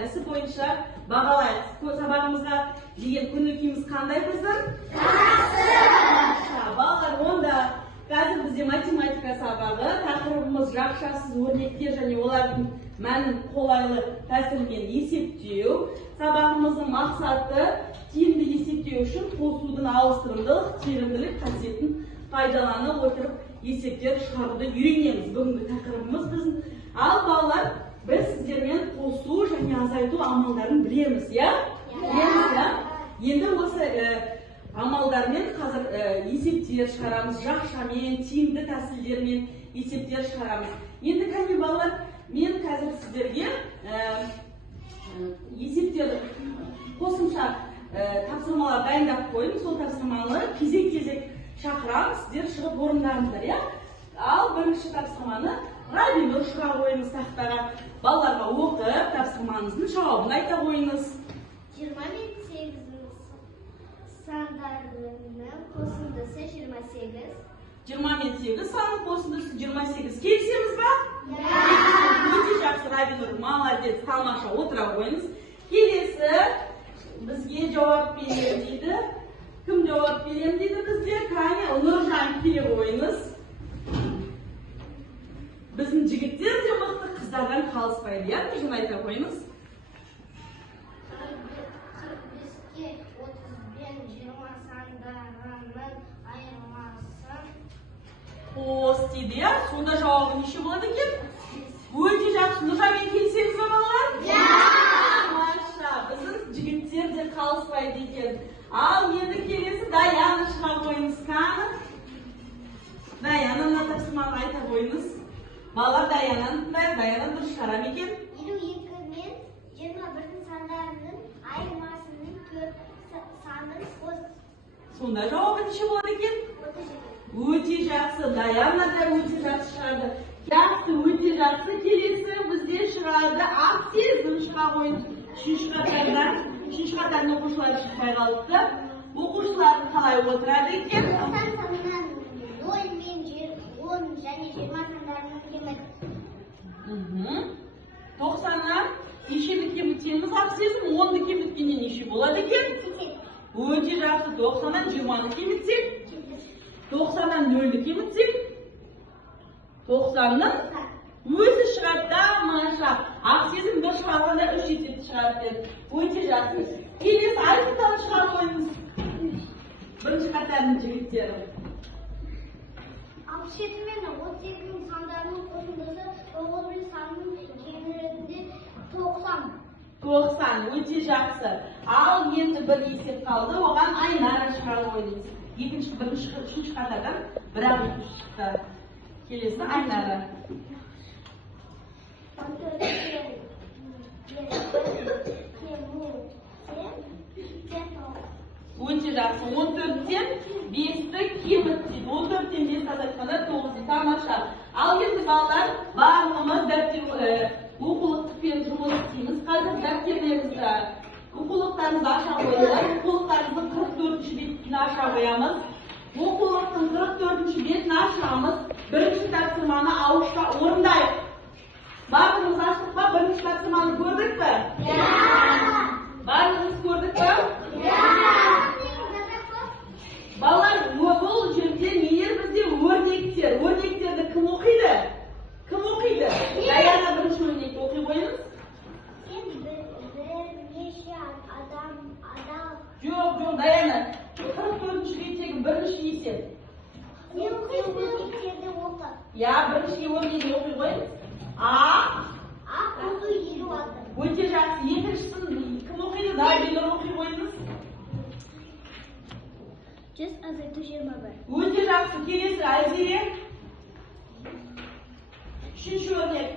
әдісі бойынша бағалайық. Сабағымызға деген көңіл-күйіміз қандай біздің? Балалар, онда қазір бізде математика сабағы, тақырыбымыз жақшасыз өрнектер және олардың мәнін қолайлы тәсілмен есептеу. Сабағымыздың мақсаты тиімді есептеу үшін қосудың ауыстырымдылық, терімділік қасиетін пайдаланып отырып есептер шығаруды үйренеміз. Бүгінгі тақырыбымыз біздің. Ал балалар, біз сіздермен қосу және азайту амалдарын білеміз, иә? Енді осы амалдармен қазір есептер шығарамыз, жақшамен, тиімді тәсілдермен есептер шығарамыз. Енді кәне балалар, мен қазір сіздерге есептер қосымша тапсырмалар дайындап қойдым. Сол тапсырманы кезек-кезек шақырамыз, сіздер шығып орындарыңыздар, иә? Ал бірінші тапсырманы Рабинур шыға қойыңыз тақтаға. Балаларға оқып, тапсырмаңыздың жауабын айта қойыңыз. 28 сандарының қосындысы 28. 28 санның қосындысы 28. Келісеміз ба? Өте жақсы, Рабинур, молодец, тамаша, отыра қойыңыз. Келесі бізге жауап берем дейді. Кім жауап берем дейді бізде? Кәне, Нұржан, келе қойыңыз. Біздің жігіттер де мықты, қыздардан қалыспайды, иә? Нұржан, айта қойыңыз. 45-ке 30-бен 20 сандарының айырмасы. Қос дейді, иә? Сонда жауабы неше болады екен? Өте жақсы. Нұржанмен келісеміз бе, балалар? Тамаша, біздің жігіттер де қалыспайды екен. Ал енді келесі Даяна шыға қойыңыз, кәні. Даяна, мына тапсырманы айта қойыңыз. Балалар Даянаны тыңдайық, Даяна дұрыс шығара ма екен? 52 мен 21 сандарының айырмасының 4 санын қос. Сонда жауабы неше болады екен? Өте жақсы. Даяна да өте жақсы шығарды. Жақсы, өте жақсы. Келесі бізде шығады. Ақсезім шыға қойыңыз. Үшінші қатардың оқушылары шықпай қалыпты. Оқушылар қалай отырады екен? 90 санынан 0 мен 10 және 20 сандарының кеміті. 90-нан нешені кемітеміз Ақсезім? 10-ны кеміткеннен неше болады екен? Өте жақсы. 90-нан 20-ны кемітсек? 90-нан 0-ді кемітсек? 90-нан өзі шығады, тамаша. Ақсезім бір шығарғанда 3 есепті шығарды. Өте жақсы. Келесі Айсұлтан шыға қойыңыз. Бірінші қатардың жігіттері. 67 мен 38 сандарының қосындысы 9 мен санның кемірінде 90. 90, өте жақсы. Ал енді бір есеп қалды, оған Айнара шыға қойыңыз. Үшінші қатардан бір-ақ есеп шықты. Келесі Айнара. 14-тен 14-тен 5-ті кемітсек. 14-тен 5 азайтқанда 9-ды, тамаша. Ал енді балалар, барлығымыз оқулықпен жұмыс істейміз. Қазір дәптерлерімізді, оқулықтарымызды аша қойылар. Оқулықтарымыздың 44-ші бетін аша қоямыз. Оқулықтың 44-ші бетін ашамыз. Бірінші тапсырманы ауызша орындайық. Барлығымыз аштық па? Бірінші тапсырманы көрдік пе? Барлығымыз көрдік пе? Балалар, бұл жерде нелер бізде? Өрнектер. Өрнектерді кім оқиды? Кім оқиды? Даяна бірінші өрнекті оқи қойыңыз. Бірнеше адам. Жоқ, Даяна. 44-ші беттегі бірінші есеп. Мен өрнектерді оқы. Бірінші өрнекті оқи қойыңыз. Құлы 56. Өте жақсы. Екіншісін кім оқиды? Дайбелер оқи қойыңыз. 100 азайту 21. Өте жақсы. Келесі Айзере. Үшінші өрнек.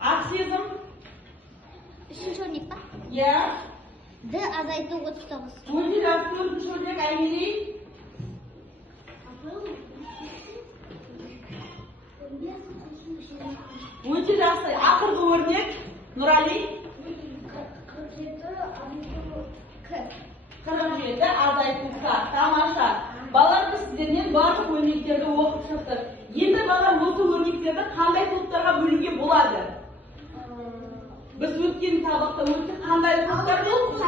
Ақсезім. Үшінші өрнек па? Д азайту 39. Өте жақсы. Төртінші өрнек Аймерей. Өте жақсы. Ақырғы өрнек Нұрали. 47 азайту К. Тамаша. Балалар, біз сіздермен барлық өрнектерді оқып шықтық. Енді балалар, осы өрнектерді қандай топтарға бөлуге болады? Biz o'tgan sabaqda qanday postlar bo'ldi?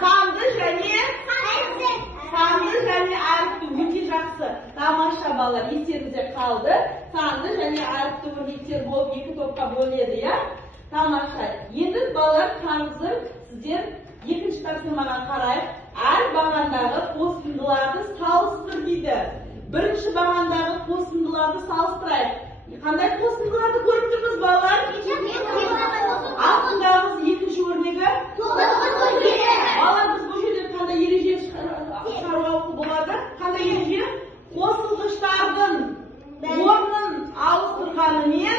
Sandı және әріпті өте жақсы. Тамаша балалар, естеріңізде қалды. Санды және әріпті өрнектер болып екі топқа бөлінеді, я? Тамаша. Енді балалар қазір сіздер екінші тапсырмаға қарайық. Әр бағандағы қосындыларды салыстыр дейді. Бірінші бағандағы қосындыларды салыстырайық. Қандай қосындыларды көріп тұрмыз балалар? Алтындағы екінші өрнегі? Балалар, біз бұл жерде қандай ереже шығаруға болады? Қандай ереже? Қосылғыштардың орнын ауыстырғанымен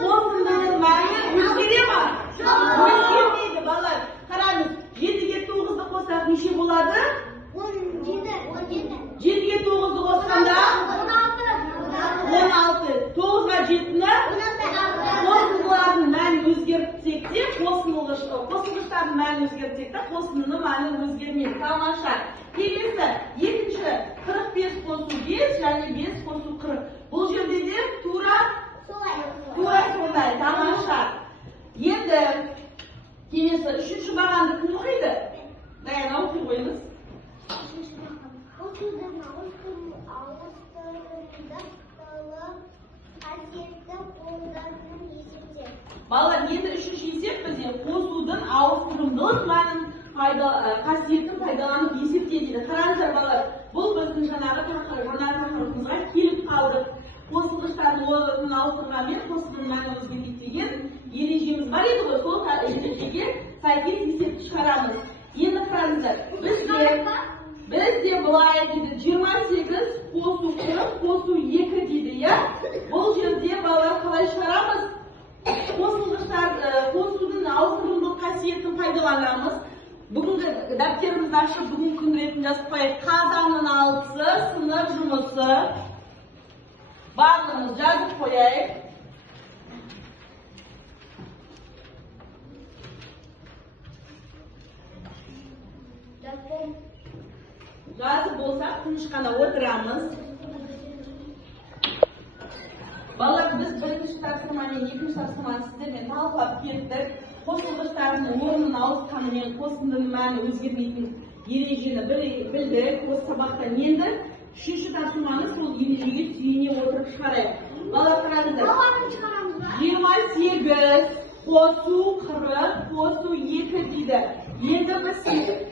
қосындының мәні өзгере ме? Өзгермейді балалар. Қараңыз, 7-ге 9-ды қоссақ неше болады? 7-ге 9-ды қосқанда 16. 9-ға 7-ні қосындылардың мәнін өзгертсек те, қосылғыштардың мәнін өзгертсек те, қосындының мәні өзгермейді. Тамаша. Келесі, екінші 45 қосу 5 және 5 қосу 40. Бұл жерде де тура сондай. Тамаша. Енді келесі, үшінші бағанды кім оқиды? Даяна оқи қойыңыз. Балалар, енді үшінші есеп бізде қосудың ауыстырымдылық мәнін қасиетін пайдаланып есепте дейді. Қараңыздар балалар, бұл біздің жаңағы тақырыбымызға келіп қалдық. Қосылғыштардың орнын ауыстырғанмен қосудың мәні өзгермейді деген ережеміз бар еді ғой, сол ережеге сәйкес есепті шығарамыз. Енді қараңыздар, бізде былай дейді, 28 қосу 40 қосу 2 дейді, я? Бұл жерде балалар қалай шығарамыз? Қосудың ауыстырымдылық қасиетін пайдаланамыз. Бүгінгі дәптерімізді ашып, бүгін күн ретін жазып қояйық. Қазанның 6-сы, сынып жұмысы. Барлығымыз жазып қояйық. Жазып болсақ, тыныштана отырамыз. Балалар, біз бірінші тапсырмамен, екінші тапсырманы сіздермен талқылап кеттік. Қосылғыштардың орнын ауысқанымен қосындының мәні өзгермейтін ережені білдік. Осы сабақтан енді үшінші тапсырманы сол ережеге түйіне отырып шығарайық. Балалар, қараңыздар. 28 қосу 40 қосу 2 дейді. Енді біз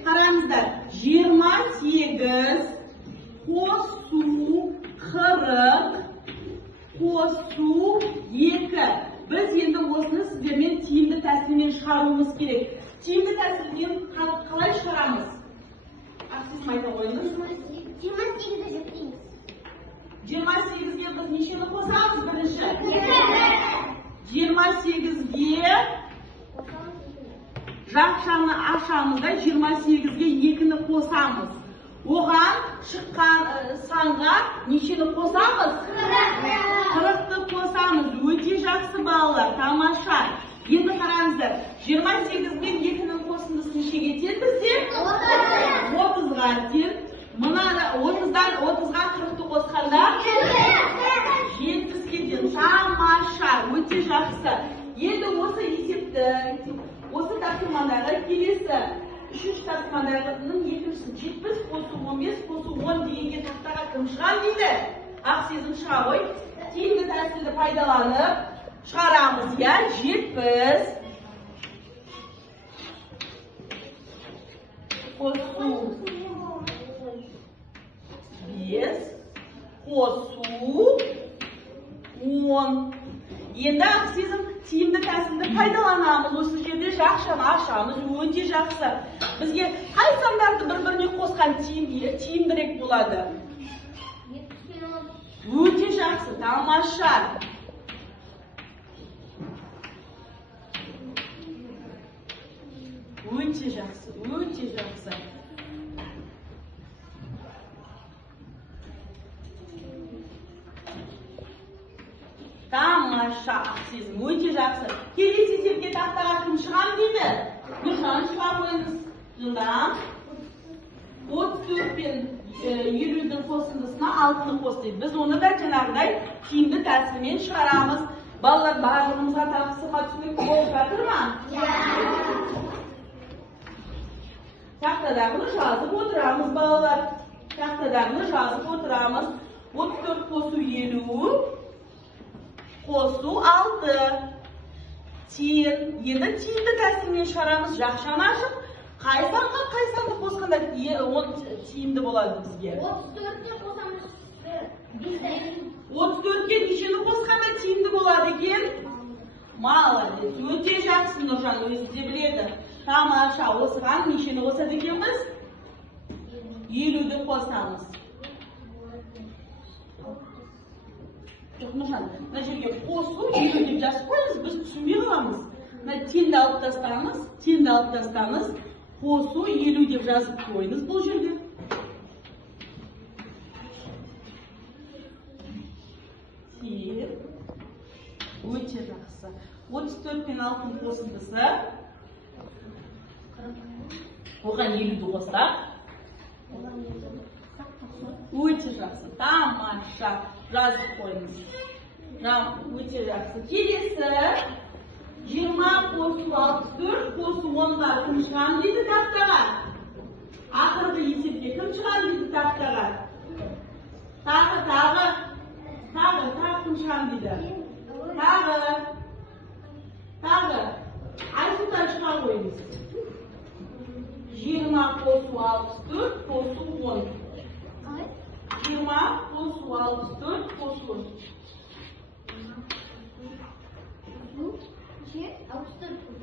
қараңыздар. 28 қосу 40 қосу 2. Біз енді осыны сіздермен тиімді тәсілмен шығаруымыз керек. Тиімді тәсілмен қалай шығарамыз? Ақсыз майда қойыңыз. 28-ді жүктейміз. 28-ге біз нешені қосамыз бірінші? 28-ге жақшаны ашамыз да 28-ге 2-ні қосамыз. Оған шыққан санға нешені қосамыз? 40-ты қосамыз. Өте жақсы балалар, тамаша. Енді қараңыздар, 28-ге 2-нің қосындысы нешеге тен бізде? 30-ға тен. Мына 30-дан 30-ға 40-ты қосқанда 70-ге тен. Тамаша, өте жақсы. Енді осы есепті, осы тапсырмадағы келесі үшінші тапсырмадағының екіншісі 70 қосу 15 қосу 10 дегенге тақтаға кім шығар дейді? Ақсезім шыға ғой. Тиімді тәсілді пайдаланып шығарамыз, я? 70 қосу 5 қосу 10. Енді ақсезім тиімді тәсілді пайдаланамыз. Осы жерде жақшаны ашамыз, өте жақсы. Бізге қай сандарды бір-біріне қосқан тиімдірек болады? Өте жақсы, тамаша. Өте жақсы, өте жақсы. Тамаша, ақсезім, өте жақсы. Келесі есепке тақтаға кім шығам дейді? Нұржан шығар қойыңыз. Жылдам. 34 пен 50-дің қосындысына 6-ны қосты. Біз оны да жаңағыдай тиімді тәсілмен шығарамыз. Балалар барлығымызға тақсыға түсінікті болып жатыр ма? Тақтадағыны жазып отырамыз, балалар. Тақтадағыны жазып отырамыз. 34 қосу 50, қосу 6. Тиын. Енді тиынды тәсілмен шығарамыз. Жақшаны ашып, қай санды қосқанда тиімді болады бізге? 34-ке қосамыз. 34-ке нешені қосқанда тиімді болады екен? Молодец. Өте жақсы, Нұржан, өзі де біледі. Тамаша, осыған нешені қосады екенбіз? 50-ді қосамыз. Нұржан, мына жерге қосу 50 деп жазып қойыңыз, біз түсінбей қаламыз. Мына теңді алып тастаңыз, қосу 50 деп жазып қойыңыз бұл жерге. Өте жақсы. 34 пен 6 қосындысы. Оған 50-ді қоссақ. Өте жақсы. Тамаша. Жазып қойыңыз. Өте жақсы. Келесі 20 қосу 64 қосу 10-ға кім шығады дейді тақтаға? Ақырғы есепке кім шығады дейді тақтаға? Тағы кім шығады дейді? Тағы. Айсұлтан шыға қойыңыз. 20 қосу 64 қосу 10. 20 қосу 64 қосу 10. 64.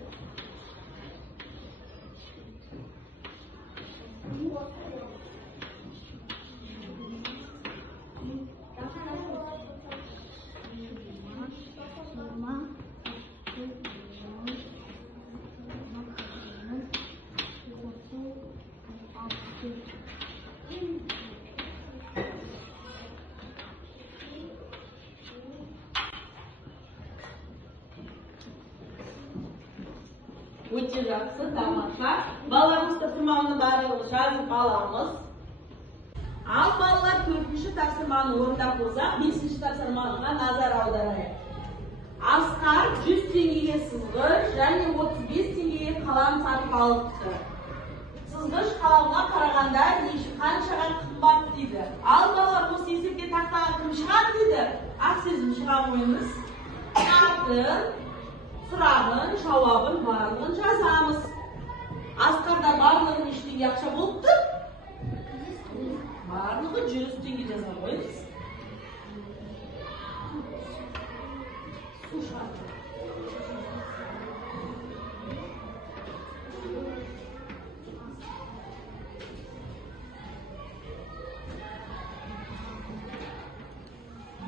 Өте жақсы, тамаша. Балаларымыз тапсырманы барлығын жазып аламыз. Ал балалар 4-ші тапсырманы орындап болсақ, 5-ші тапсырмаға назар аударайық. Асқар 100 теңгеге сызғыш және 35 теңгеге қалам сатып алыпты. Сызғыш қаламға қарағанда қаншаға қымбат дейді. Ал балалар осы есепке тақтаға кім шығады дейді? Ақсезім шыға қойыңыз. Шартын, сұрағын, жауабын барлығын жазамыз. Асқарда барлығын ештеңе ақша болыпты? Барлығы 100 теңге жаза қойыңыз. Су шығады.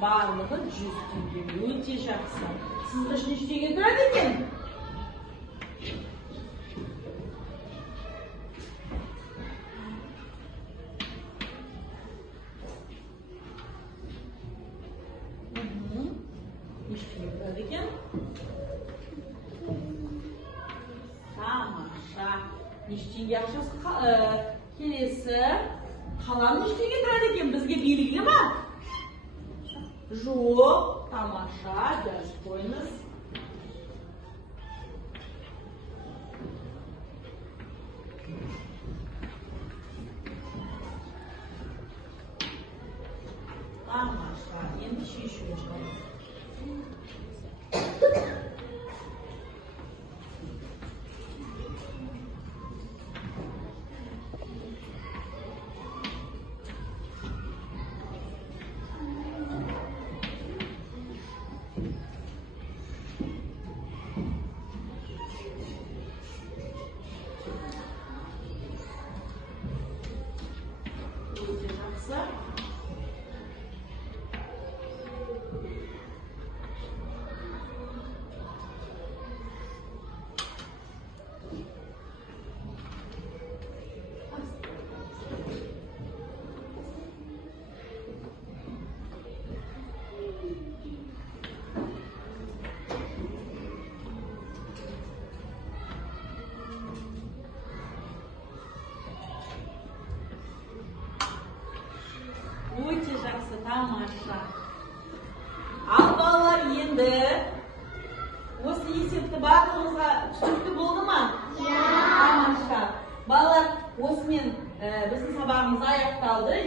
Барлығы 100 теңге. Өте жақсы. Сызғыш нештеге тұрады екен? Нештеге тұрады екен? Тамаша. Нештеге ақшасы келесі. Қалам нештеге тұрады екен? Бізге белгілі ма? Жоқ, тамаша, жазып қойыңыз. Тамаша, енді шешуге шығамыз. Өте жақсы, тамаша. Ал балалар енді Осы есепті барлығыңызға түсінікті болды ма? Тамаша. Балалар, осымен біздің сабағымыз аяқталды.